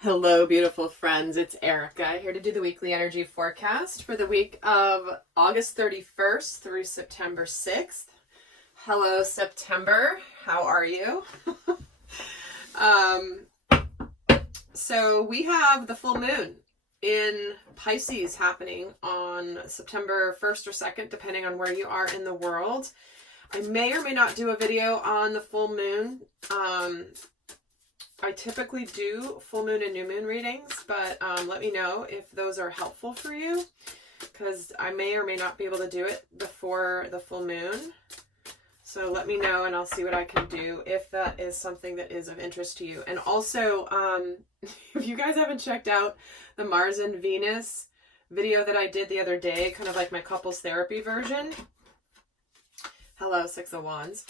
Hello, beautiful friends. It's Erika here to do the weekly energy forecast for the week of August 31st through September 6th. Hello, September. How are you? So we have the full moon in Pisces happening on September 1st or 2nd, depending on where you are in the world. I may or may not do a video on the full moon. I typically do full moon and new moon readings, but let me know if those are helpful for you, because I may or may not be able to do it before the full moon. So let me know and I'll see what I can do if that is something that is of interest to you. And also, if you guys haven't checked out the Mars and Venus video that I did the other day, kind of like my couples therapy version. Hello, Six of Wands.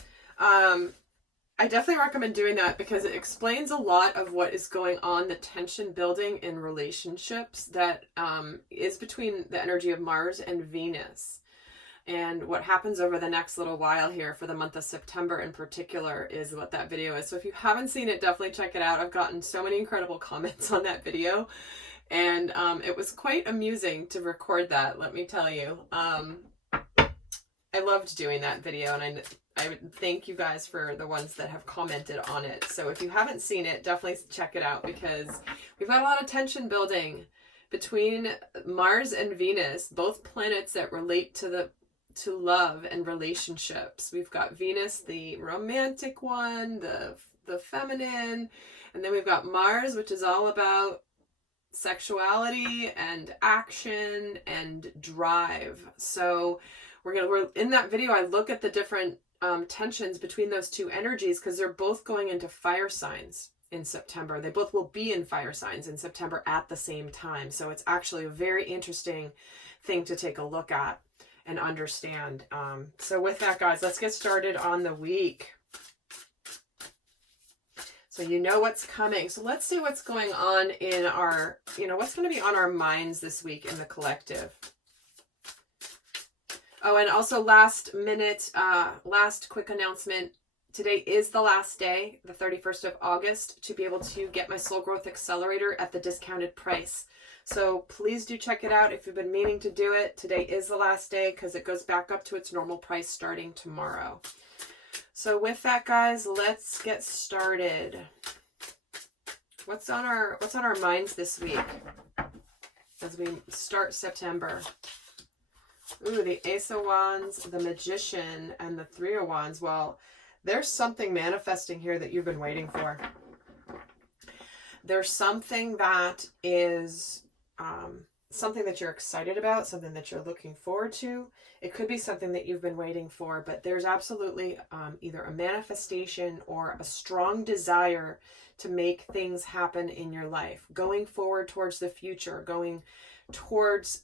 I definitely recommend doing that because it explains a lot of what is going on, the tension building in relationships that is between the energy of Mars and Venus. And what happens over the next little while here for the month of September in particular is what that video is. So if you haven't seen it, definitely check it out. I've gotten so many incredible comments on that video. And it was quite amusing to record that, let me tell you. I loved doing that video, and I would thank you guys for the ones that have commented on it. So if you haven't seen it, definitely check it out, because we've got a lot of tension building between Mars and Venus, both planets that relate to love and relationships. We've got Venus, the romantic one, the feminine, and then we've got Mars, which is all about sexuality and action and drive. So we're in that video, I look at the different tensions between those two energies, because they're both going into fire signs in September. They both will be in fire signs in September at the same time. So it's actually a very interesting thing to take a look at and understand. So with that, guys, let's get started on the week. So you know what's coming. So let's see what's going on in our, what's going to be on our minds this week in the collective. Oh, and also last quick announcement. Today is the last day, the 31st of August, to be able to get my Soul Growth Accelerator at the discounted price. So please do check it out if you've been meaning to do it. Today is the last day because it goes back up to its normal price starting tomorrow. So with that, guys, let's get started. What's on our minds this week as we start September? Ooh, the Ace of Wands, the Magician, and the Three of Wands. Well, there's something manifesting here that you've been waiting for. There's something that is something that you're excited about, something that you're looking forward to. It could be something that you've been waiting for, but there's absolutely either a manifestation or a strong desire to make things happen in your life, going forward towards the future, going towards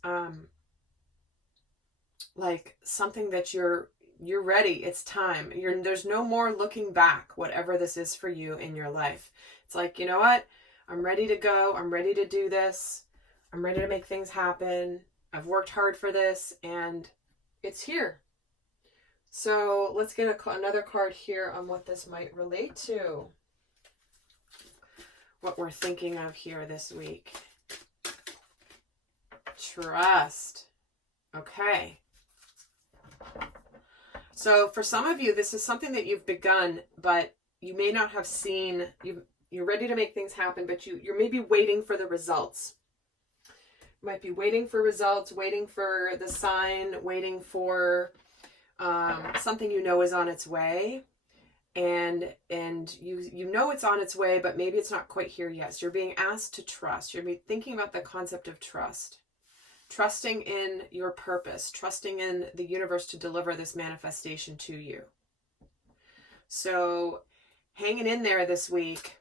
like something that you're ready. It's time. There's no more looking back, whatever this is for you in your life. It's like, you know what? I'm ready to go. I'm ready to do this. I'm ready to make things happen. I've worked hard for this and it's here. So let's get another card here on what this might relate to. What we're thinking of here this week. Trust. Okay. So for some of you, this is something that you've begun, but you may not have seen. You're ready to make things happen, but you're maybe waiting for the results. You might be waiting for results, waiting for the sign, waiting for something you know is on its way. And you know it's on its way, but maybe it's not quite here yet. So you're being asked to trust. You're thinking about the concept of trust. Trusting in your purpose, trusting in the universe to deliver this manifestation to you. So hanging in there this week,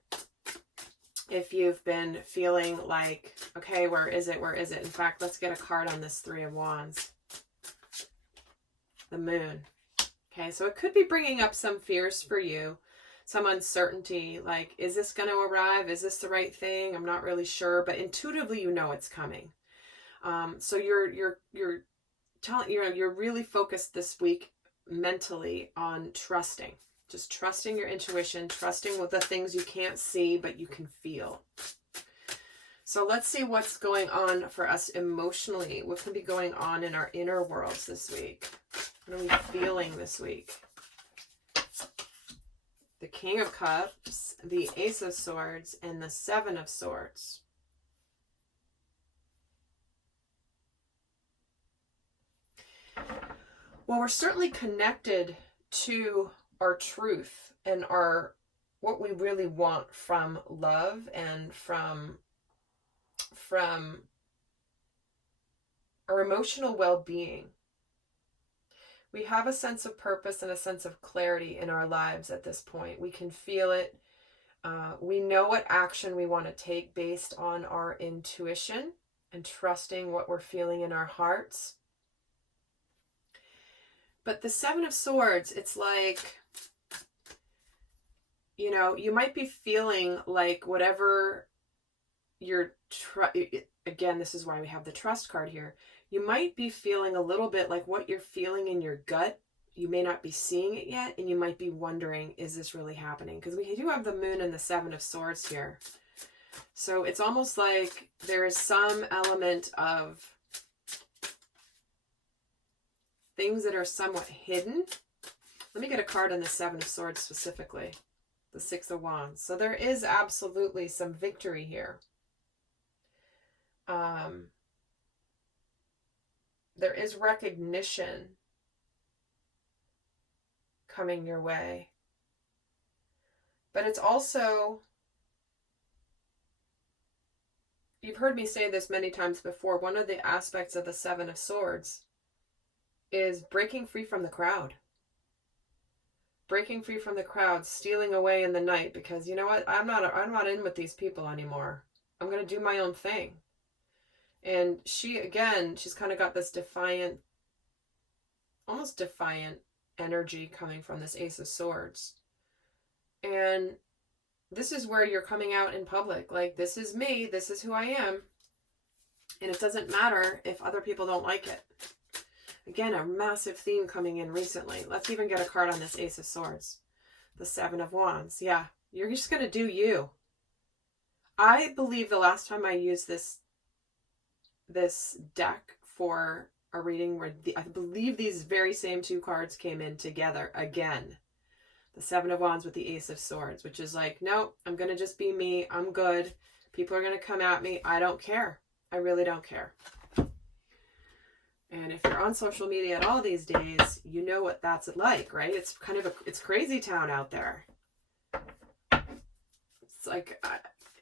if you've been feeling like, okay, where is it? Where is it? In fact, let's get a card on this Three of Wands. The Moon. Okay, so it could be bringing up some fears for you, some uncertainty, like, is this going to arrive? Is this the right thing? I'm not really sure, but intuitively you know it's coming. So you're really focused this week mentally on trusting, just trusting your intuition, trusting with the things you can't see, but you can feel. So let's see what's going on for us emotionally. What can be going on in our inner worlds this week? What are we feeling this week? The King of Cups, the Ace of Swords, and the Seven of Swords. Well, we're certainly connected to our truth and what we really want from love and from our emotional well-being. We have a sense of purpose and a sense of clarity in our lives at this point. We can feel it. We know what action we want to take based on our intuition and trusting what we're feeling in our hearts. But the Seven of Swords, it's like, you know, you might be feeling like whatever again, this is why we have the trust card here. You might be feeling a little bit like what you're feeling in your gut. You may not be seeing it yet, and you might be wondering, is this really happening? Because we do have the Moon and the Seven of Swords here. So it's almost like there is some element of things that are somewhat hidden. Let me get a card on the Seven of Swords specifically. The Six of Wands. So there is absolutely some victory here. There is recognition coming your way. But it's also, you've heard me say this many times before, one of the aspects of the Seven of Swords is breaking free from the crowd. Breaking free from the crowd, stealing away in the night, because you know what? I'm not in with these people anymore. I'm going to do my own thing. And she's kind of got this defiant, almost defiant energy coming from this Ace of Swords. And this is where you're coming out in public. Like, this is me. This is who I am. And it doesn't matter if other people don't like it. Again, a massive theme coming in recently. Let's even get a card on this Ace of Swords. The Seven of Wands. Yeah, you're just going to do you. I believe the last time I used this deck for a reading where I believe these very same two cards came in together again. The Seven of Wands with the Ace of Swords, which is like, no, I'm going to just be me. I'm good. People are going to come at me. I don't care. I really don't care. And if you're on social media at all these days, you know what that's like, right? It's kind of it's crazy town out there. It's like,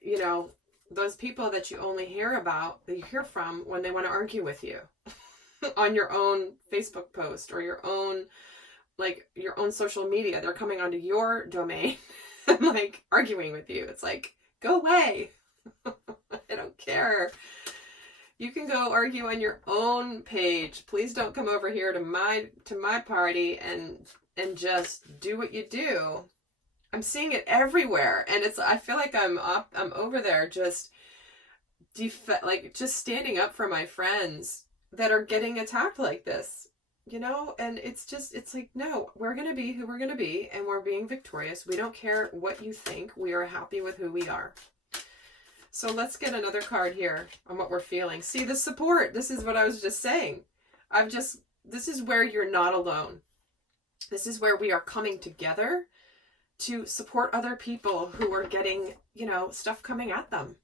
you know, those people that you only hear from when they want to argue with you on your own Facebook post or your own social media. They're coming onto your domain and like arguing with you. It's like, go away. I don't care. You can go argue on your own page. Please don't come over here to my party and just do what you do. I'm seeing it everywhere, and I feel like I'm over there just standing up for my friends that are getting attacked like this, you know. And it's like, no, we're gonna be who we're gonna be, and we're being victorious. We don't care what you think. We are happy with who we are. So let's get another card here on what we're feeling. See, the support. This is what I was just saying. This is where you're not alone. This is where we are coming together to support other people who are getting, you know, stuff coming at them.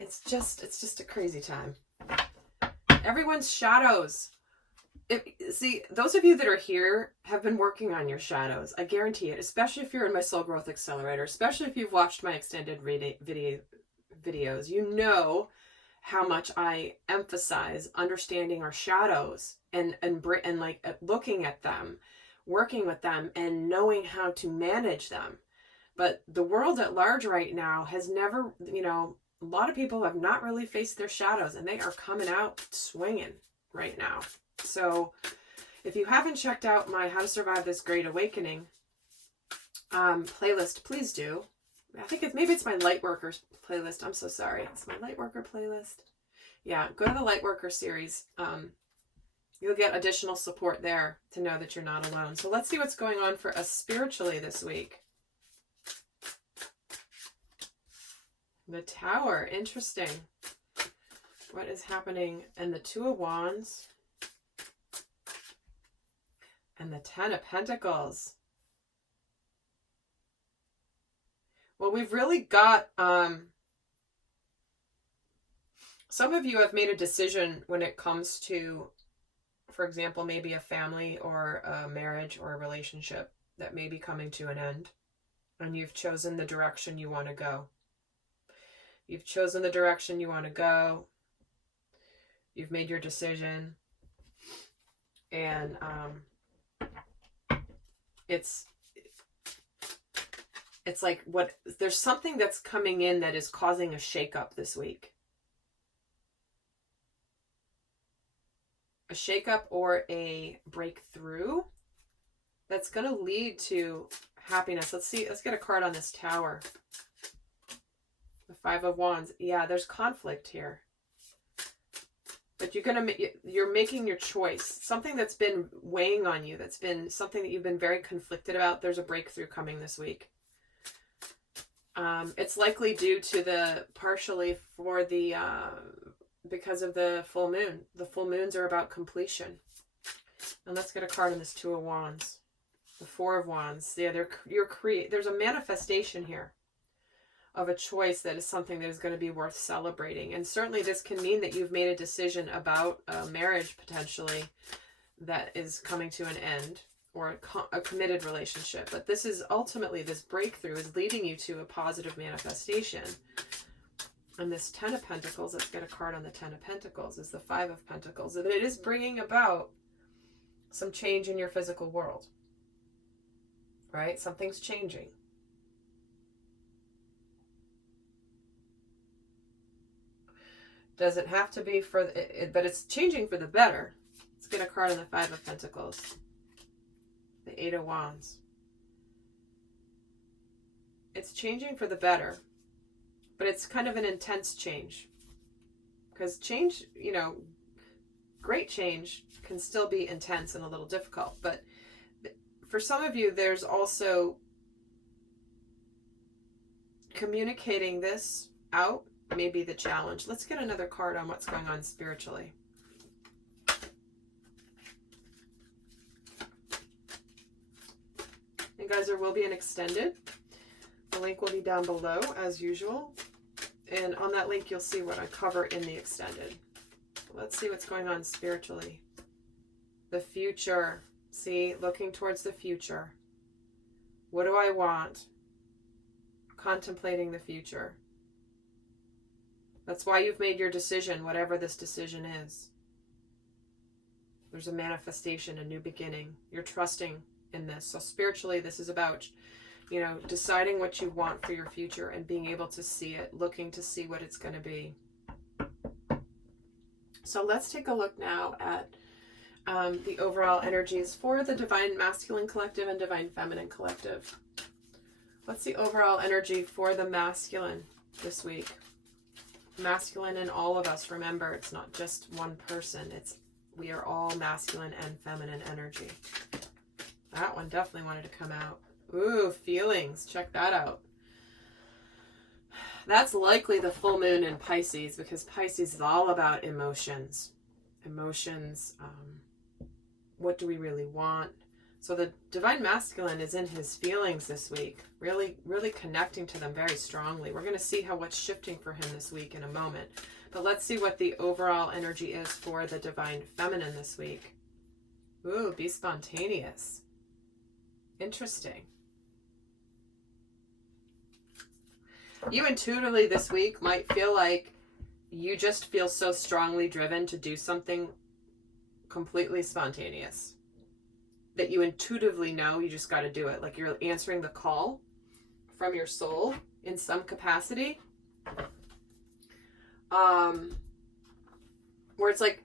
It's just a crazy time. Everyone's shadows. See, those of you that are here have been working on your shadows. I guarantee it, especially if you're in my Soul Growth Accelerator, especially if you've watched my extended videos. You know how much I emphasize understanding our shadows and like looking at them, working with them, and knowing how to manage them. But the world at large right now has never, you know, a lot of people have not really faced their shadows, and they are coming out swinging right now. So if you haven't checked out my How to Survive This Great Awakening playlist, please do. I think maybe it's my Lightworkers playlist. I'm so sorry. It's my Lightworker playlist. Yeah, go to the Lightworker series. You'll get additional support there to know that you're not alone. So let's see what's going on for us spiritually this week. The Tower, interesting. What is happening? And the Two of Wands. And the Ten of Pentacles. Well, we've really got, some of you have made a decision when it comes to, for example, maybe a family or a marriage or a relationship that may be coming to an end. And you've chosen the direction you want to go. You've chosen the direction you want to go. You've made your decision. And it's like there's something that's coming in that is causing a shakeup this week. A shakeup or a breakthrough that's going to lead to happiness. Let's see. Let's get a card on this Tower. The Five of Wands. Yeah, there's conflict here. But you're making your choice. Something that's been weighing on you, that's been something that you've been very conflicted about, there's a breakthrough coming this week. It's likely due to because of the full moon. The full moons are about completion. And let's get a card on this Two of Wands. The Four of Wands. Yeah, there's a manifestation here of a choice that is something that is going to be worth celebrating. And certainly this can mean that you've made a decision about a marriage potentially that is coming to an end, or a committed relationship. But this is ultimately, this breakthrough is leading you to a positive manifestation. And this Ten of Pentacles, let's get a card on the Ten of Pentacles, is the Five of Pentacles. And it is bringing about some change in your physical world, right? Something's changing. Doesn't have to be but it's changing for the better. Let's get a card on the Five of Pentacles. The Eight of Wands. It's changing for the better, but it's kind of an intense change. Because change, great change can still be intense and a little difficult. But for some of you, there's also communicating this out may be the challenge. Let's get another card on what's going on spiritually. And guys, there will be an extended. The link will be down below as usual. And on that link, you'll see what I cover in the extended. Let's see what's going on spiritually. The future. See, looking towards the future. What do I want? Contemplating the future. That's why you've made your decision, whatever this decision is. There's a manifestation, a new beginning. You're trusting in this. So spiritually, this is about, deciding what you want for your future and being able to see it, looking to see what it's going to be. So let's take a look now at the overall energies for the Divine Masculine Collective and Divine Feminine Collective. What's the overall energy for the masculine this week? Masculine in all of us. Remember, it's not just one person. We are all masculine and feminine energy. That one definitely wanted to come out. Ooh, feelings. Check that out. That's likely the full moon in Pisces, because Pisces is all about emotions. Emotions. What do we really want? So the Divine Masculine is in his feelings this week, really, really connecting to them very strongly. We're going to see what's shifting for him this week in a moment. But let's see what the overall energy is for the Divine Feminine this week. Ooh, be spontaneous. Interesting. You intuitively this week might feel like you just feel so strongly driven to do something completely spontaneous, that you intuitively know you just got to do it. Like you're answering the call from your soul in some capacity. Where it's like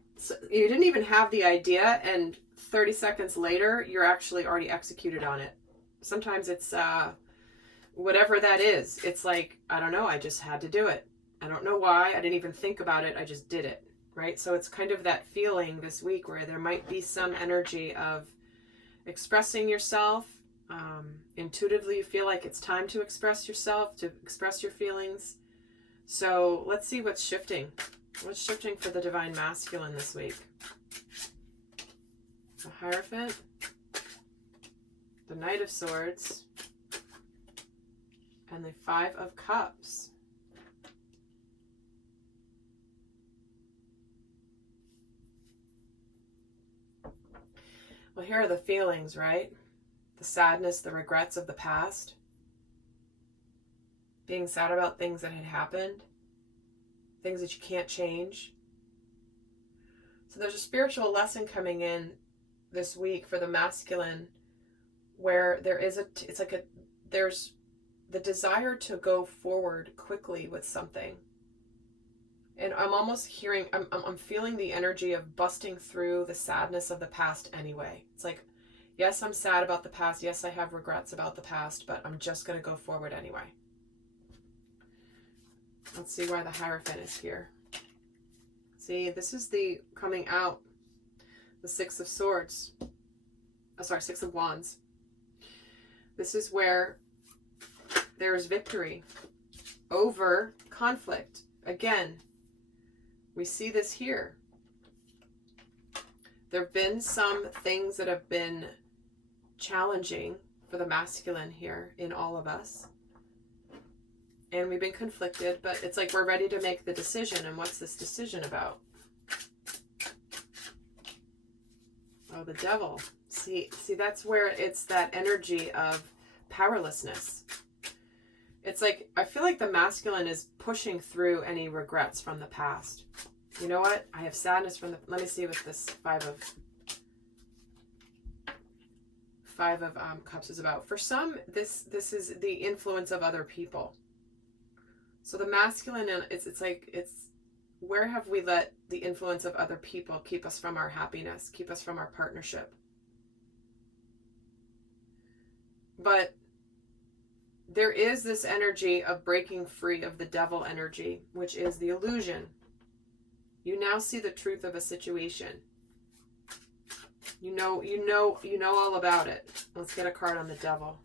you didn't even have the idea, and 30 seconds later, you're actually already executed on it. Sometimes it's whatever that is. It's like, I don't know, I just had to do it. I don't know why. I didn't even think about it. I just did it. Right? So it's kind of that feeling this week where there might be some energy of expressing yourself. Intuitively, you feel like it's time to express yourself, to express your feelings. So let's see what's shifting. What's shifting for the Divine Masculine this week? The Hierophant, the Knight of Swords, and the Five of Cups. Well, here are the feelings, right? The sadness, the regrets of the past. Being sad about things that had happened. Things that you can't change. So there's a spiritual lesson coming in this week for the masculine where there is there's the desire to go forward quickly with something. And I'm almost hearing, I'm feeling the energy of busting through the sadness of the past anyway. It's like, yes, I'm sad about the past. Yes, I have regrets about the past, but I'm just going to go forward anyway. Let's see why the Hierophant is here. See, this is the coming out, the Six of Swords. Oh, sorry, Six of Wands. This is where there's victory over conflict. Again, we see this here. There have been some things that have been challenging for the masculine here in all of us. And we've been conflicted, but it's like we're ready to make the decision. And what's this decision about? Oh, the Devil. See, that's where it's that energy of powerlessness. It's like, I feel like the masculine is pushing through any regrets from the past. You know what? I have sadness from the, let me see what this Five of Cups is about. For some, this is the influence of other people. So the masculine, it's where have we let the influence of other people keep us from our happiness, keep us from our partnership? But there is this energy of breaking free of the devil energy, which is the illusion. You now see the truth of a situation. You know all about it. Let's get a card on the Devil.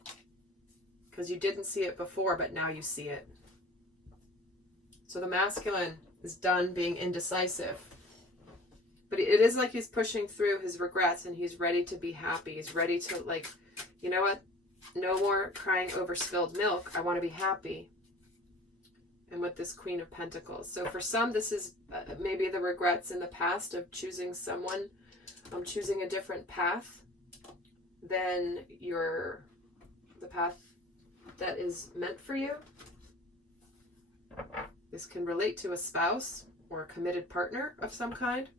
Because you didn't see it before, but now you see it. So the masculine is done being indecisive. But it is like he's pushing through his regrets and he's ready to be happy. He's ready to, like, you know what? No more crying over spilled milk. I want to be happy. And with this Queen of Pentacles. So for some, this is maybe the regrets in the past of choosing someone, choosing a different path than the path that is meant for you. This can relate to a spouse or a committed partner of some kind.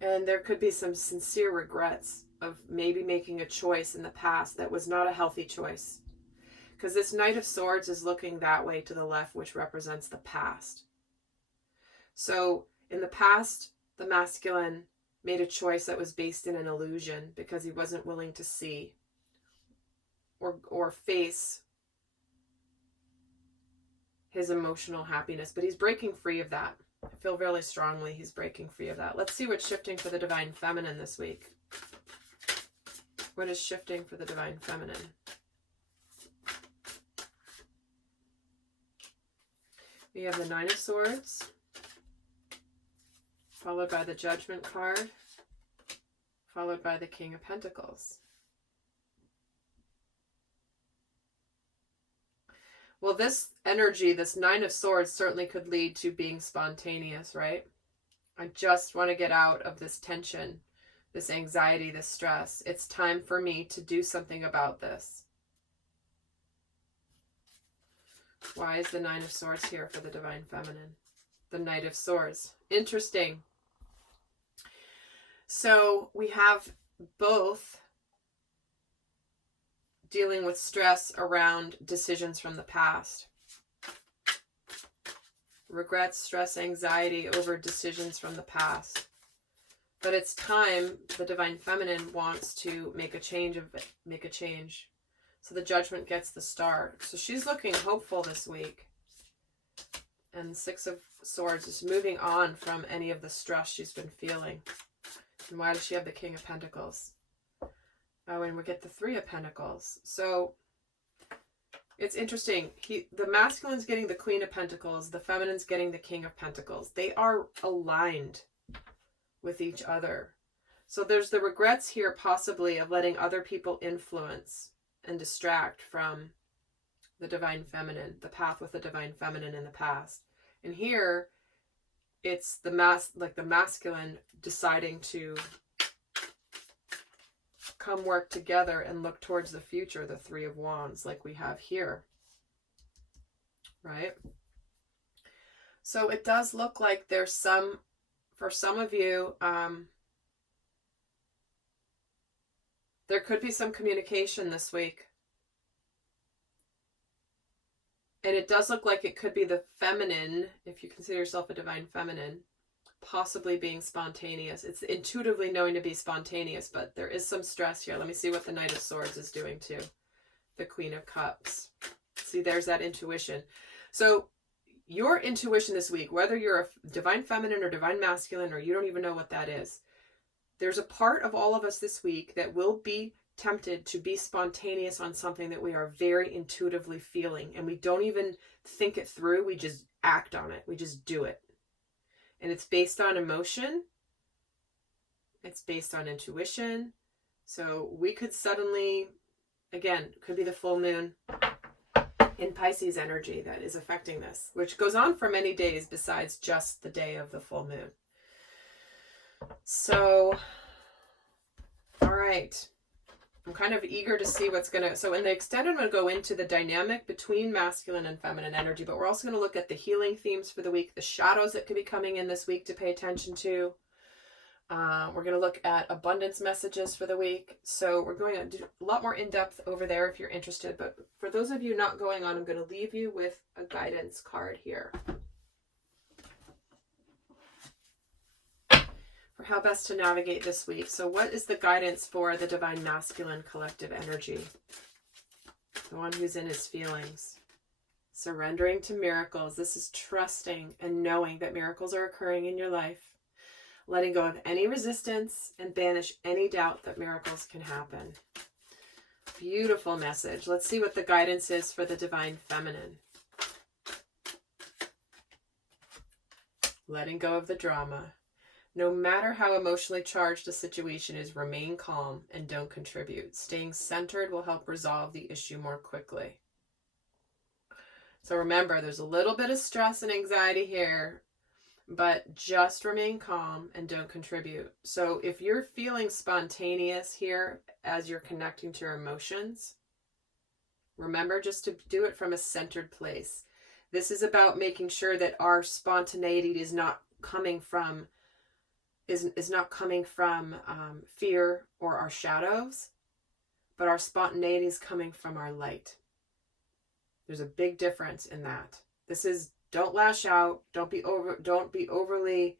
And there could be some sincere regrets of maybe making a choice in the past that was not a healthy choice. Because this Knight of Swords is looking that way to the left, which represents the past. So in the past, the masculine made a choice that was based in an illusion because he wasn't willing to see or face his emotional happiness. But he's breaking free of that. I feel really strongly he's breaking free of that. Let's see what's shifting for the Divine Feminine this week. What is shifting for the Divine Feminine? We have the Nine of Swords, followed by the Judgment card, followed by the King of Pentacles. Well, this energy, this Nine of Swords, certainly could lead to being spontaneous, right? I just want to get out of this tension, this anxiety, this stress. It's time for me to do something about this. Why is the Nine of Swords here for the Divine Feminine? The Knight of Swords. Interesting. So we have both dealing with stress around decisions from the past. Regrets, stress, anxiety over decisions from the past. But it's time the Divine Feminine wants to make a change. So the Judgment gets the Star. So she's looking hopeful this week. And the Six of Swords is moving on from any of the stress she's been feeling. And why does she have the King of Pentacles? Oh, and we get the Three of Pentacles. So It's interesting. The masculine's getting the Queen of Pentacles. The feminine's getting the King of Pentacles. They are aligned with each other. So there's the regrets here possibly of letting other people influence and distract from the divine feminine, the path with the divine feminine in the past. And here it's the masculine deciding to come work together and look towards the future, the Three of Wands, like we have here, right? So it does look like there's some, for some of you, there could be some communication this week. And it does look like it could be the feminine, if you consider yourself a divine feminine, possibly being spontaneous. It's intuitively knowing to be spontaneous, but there is some stress here. Let me see what the Knight of Swords is doing too. The Queen of Cups. See, there's that intuition. So your intuition this week, whether you're a divine feminine or divine masculine, or you don't even know what that is, there's a part of all of us this week that will be tempted to be spontaneous on something that we are very intuitively feeling, and we don't even think it through. We just act on it. We just do it. And it's based on emotion. It's based on intuition. So we could suddenly, again, could be the full moon in Pisces energy that is affecting this, which goes on for many days besides just the day of the full moon. So, all right. I'm kind of eager to see what's going to... So in the extended, I'm going to go into the dynamic between masculine and feminine energy, but we're also going to look at the healing themes for the week, the shadows that could be coming in this week to pay attention to. We're going to look at abundance messages for the week. So we're going to do a lot more in-depth over there if you're interested. But for those of you not going on, I'm going to leave you with a guidance card here. How best to navigate this week. So what is the guidance for the divine masculine collective energy? The one who's in his feelings. Surrendering to miracles. This is trusting and knowing that miracles are occurring in your life. Letting go of any resistance and banish any doubt that miracles can happen. Beautiful message. Let's see what the guidance is for the divine feminine. Letting go of the drama. No matter how emotionally charged a situation is, remain calm and don't contribute. Staying centered will help resolve the issue more quickly. So remember, there's a little bit of stress and anxiety here, but just remain calm and don't contribute. So if you're feeling spontaneous here as you're connecting to your emotions, remember just to do it from a centered place. This is about making sure that our spontaneity is not coming from fear or our shadows, but our spontaneity is coming from our light. There's a big difference in that. This is, don't lash out, don't be overly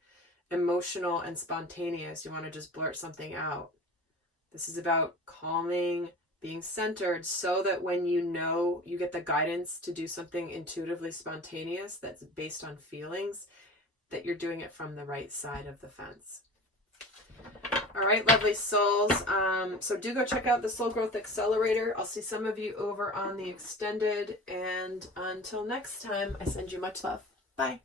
emotional and spontaneous. You want to just blurt something out. This is about calming, being centered, so that when you know you get the guidance to do something intuitively spontaneous that's based on feelings, that you're doing it from the right side of the fence. All right, lovely souls. So do go check out the Soul Growth Accelerator. I'll see some of you over on the extended. And until next time, I send you much love. Bye.